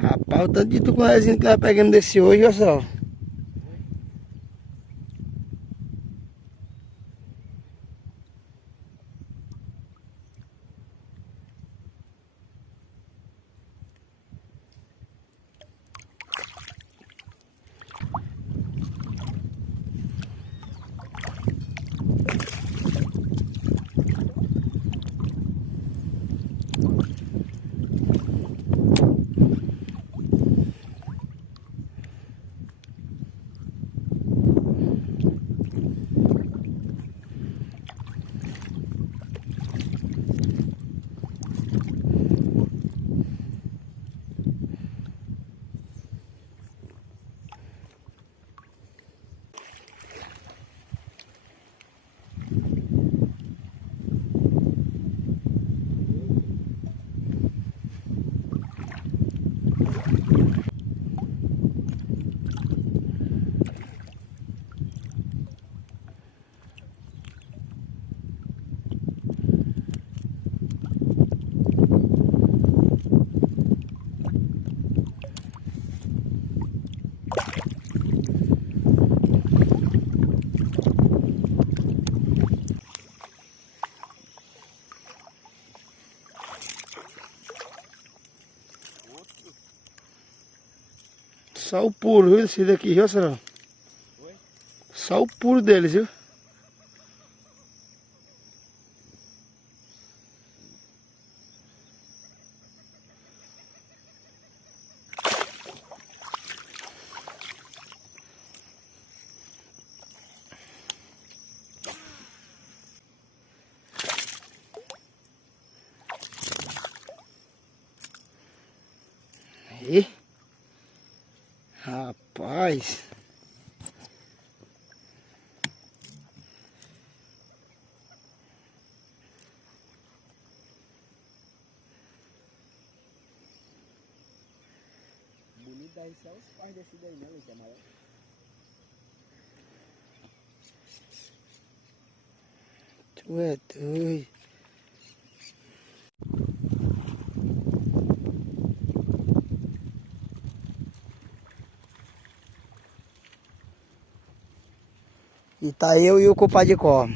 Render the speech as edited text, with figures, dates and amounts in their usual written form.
Rapaz, o tanto de tucunazinho que nós pegamos desse hoje, olha só. Só o puro, viu? Esse daqui, viu, senhor? Só o puro deles, viu? Aí. Rapaz. Bonito daí só os pais desse daí, né, Leite Amarelo? Tu é doido. E tá eu e o compadre de cor.